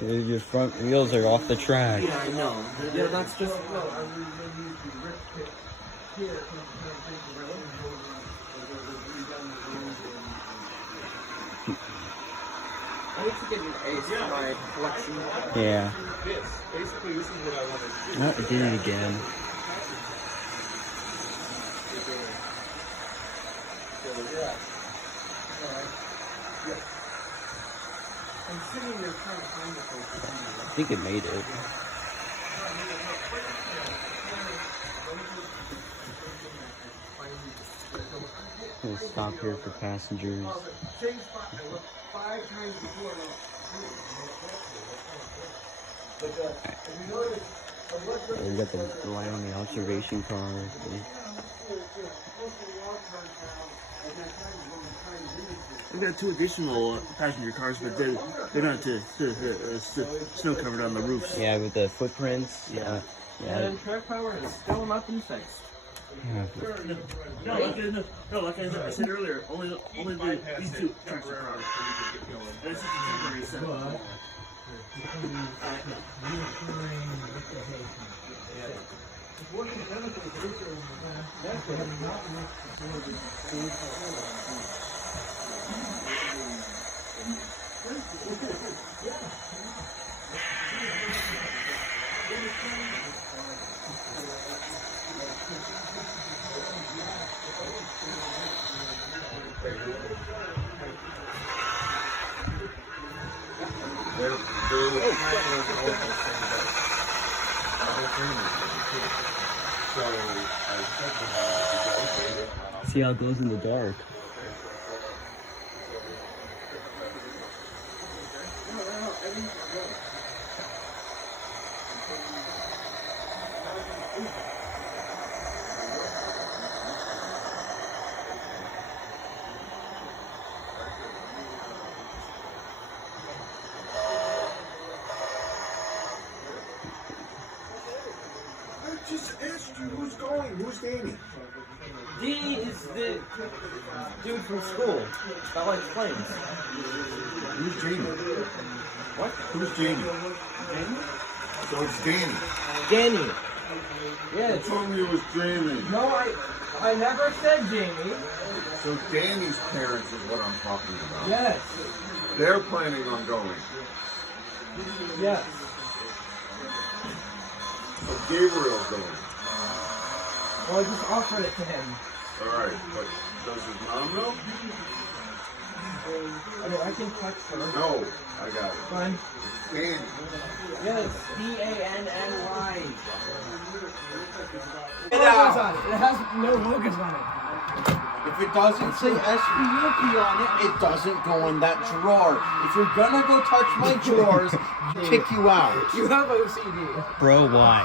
Dude, your front wheels are off the track. Yeah, I know. Yeah, that's just. I need to get an ace for my collection. Yeah. Basically, this is what I want to do. Oh, it did it again. I'm sitting there trying to find the focus. I think it made it. I'm gonna stop here for passengers. Same spot. I looked 5 times before. We got the light on the observation car. We got 2 additional passenger cars, but they're not snow covered on the roofs. Yeah, with the footprints. Yeah. And track power is still not been fixed. Yeah. No, like I said earlier, only these 2 tracks are covered. And it's just a temporary setup. See how it goes in the dark. I just asked you who's going. Who's Danny? Danny is the dude from school that likes planes. Who's Jamie? What? Who's Jamie? Danny? So it's Danny. Danny. Yeah, You told me it was Jamie. no, I never said Jamie. So Danny's parents is what I'm talking about. Yes. They're planning on going. Yes. So Gabriel's going. Well, I just offered it to him. Alright, but does his mom know? I mean, I can text her. No, I got it. Fine. Danny. Yes, D-A-N-N-Y. It has no logos on it. If it doesn't say SBUP on it, it doesn't go in that drawer. If you're gonna go touch my drawers, I'll kick you out. You have OCD. Bro, why?